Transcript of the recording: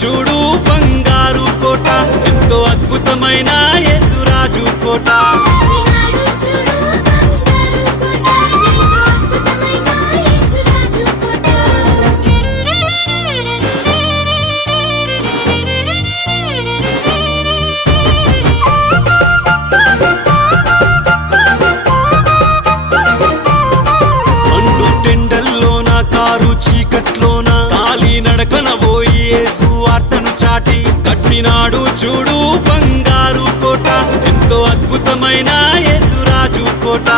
చూడు బంగారు కోట, ఎంతో అద్భుతమైన యేసురాజు కోట. కట్టినాడు చూడు బంగారు కోట, ఎంతో అద్భుతమైన యేసురాజు కోట. మండు టెండల్లోన కారు చీకట్లోన కాలి నడకన పోయి యేసు వార్తను చాటి కట్టినాడు చూడు బంగారు కోట, ఎంతో అద్భుతమైన యేసురాజు కోట.